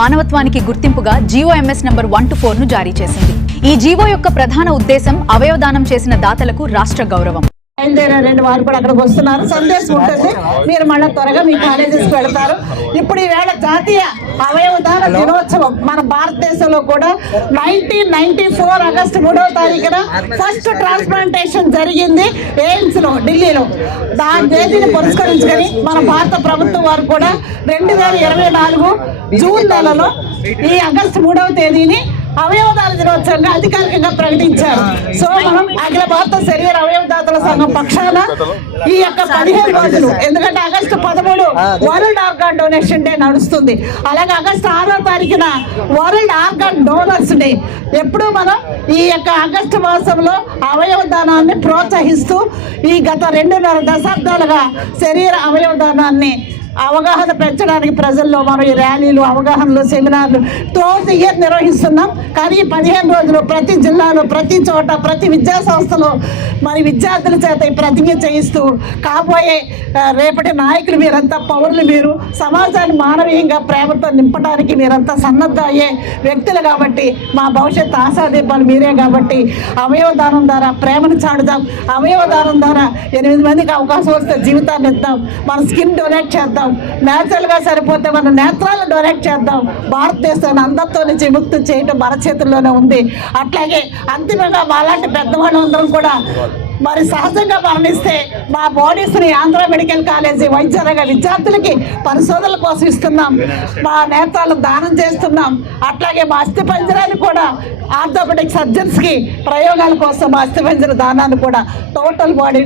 మానవత్వానికి గుర్తింపుగా GOMs number 124 ను జారీ చేసింది. ఈ జీవో యొక్క ప్రధాన ఉద్దేశం అవయవదానం చేసిన దాతలకు రాష్ట్ర గౌరవం. బయలుదేరారండి, వారు కూడా అక్కడికి వస్తున్నారు. సందేశం ఉంటుంది, మీరు మళ్ళీ త్వరగా మీ కాలేజెస్కి వెళతారు. ఇప్పుడు ఈవేళ జాతీయ అవయవదాన దినోత్సవం మన భారతదేశంలో కూడా 1994 ఆగస్టు 3వ తారీఖున ఫస్ట్ ట్రాన్స్ప్లాంటేషన్ జరిగింది ఎయిమ్స్ లో, ఢిల్లీలో. దాని తేదీని పురస్కరించుకొని మన భారత ప్రభుత్వం వారు కూడా 2024 జూన్ నెలలో ఈ ఆగస్టు 3వ తేదీని అవయవదాన దినోత్సవంగా అధికారికంగా ప్రకటించారు. సో మనం అఖిల భారత శరీర అవయవదాతల సంఘం పక్షాన ఈ యొక్క 15 రోజులు, ఎందుకంటే August 13 world organ donation day నడుస్తుంది, అలాగే ఆగస్టు 6వ తారీఖున వరల్డ్ ఆర్గాన్ డోనర్స్ డే. ఎప్పుడు మనం ఈ యొక్క ఆగస్టు మాసంలో అవయవదానాన్ని ప్రోత్సహిస్తూ ఈ గత 2.5 దశాబ్దాలుగా శరీర అవయవదానాన్ని అవగాహన పెంచడానికి ప్రజల్లో మనం ఈ ర్యాలీలు, అవగాహనలు, సెమినార్లు త్రూఅవుట్ ది ఇయర్ నిర్వహిస్తున్నాం. కానీ ఈ 15 రోజులు ప్రతి జిల్లాలో, ప్రతి చోట, ప్రతి విద్యా సంస్థలో మరి విద్యార్థుల చేత ఈ ప్రతిజ్ఞ చేయిస్తూ కాబోయే రేపటి నాయకులు మీరంతా, పౌరులు మీరు, సమాజాన్ని మానవీయంగా ప్రేమతో నింపడానికి మీరంతా సన్నద్ధ అయ్యే వ్యక్తులు కాబట్టి, మా భవిష్యత్తు ఆశాదీపాలు మీరే కాబట్టి అవయవదానం ద్వారా ప్రేమను చాటుదాం. అవయవదానం ద్వారా 8 మందికి అవకాశం వస్తే జీవితాన్ని ఇద్దాం. మన స్కిన్ డొనేట్ చేద్దాం, న్యాచురల్గా సరిపోతే మన నేత్రాలను డొనేట్ చేద్దాం. భారతదేశాన్ని అందరితో నుంచి విముక్తి చేయడం మన చేతుల్లోనే ఉంది. అట్లాగే అంతిమంగా మాలాంటి పెద్దవాళ్ళందరం కూడా మరి సహజంగా మరణిస్తే మా బాడీస్ని ఆంధ్ర మెడికల్ కాలేజీ వైద్యరంగ విద్యార్థులకి పరిశోధనల కోసం ఇస్తున్నాం. మా నేత్రాలను దానం చేస్తున్నాం. అట్లాగే మా అస్థిపంజరాన్ని కూడా ఆర్థోపెడిక్ సర్జన్స్కి ప్రయోగాల కోసం మా అస్థిపంజర దానాన్ని కూడా టోటల్ బాడీ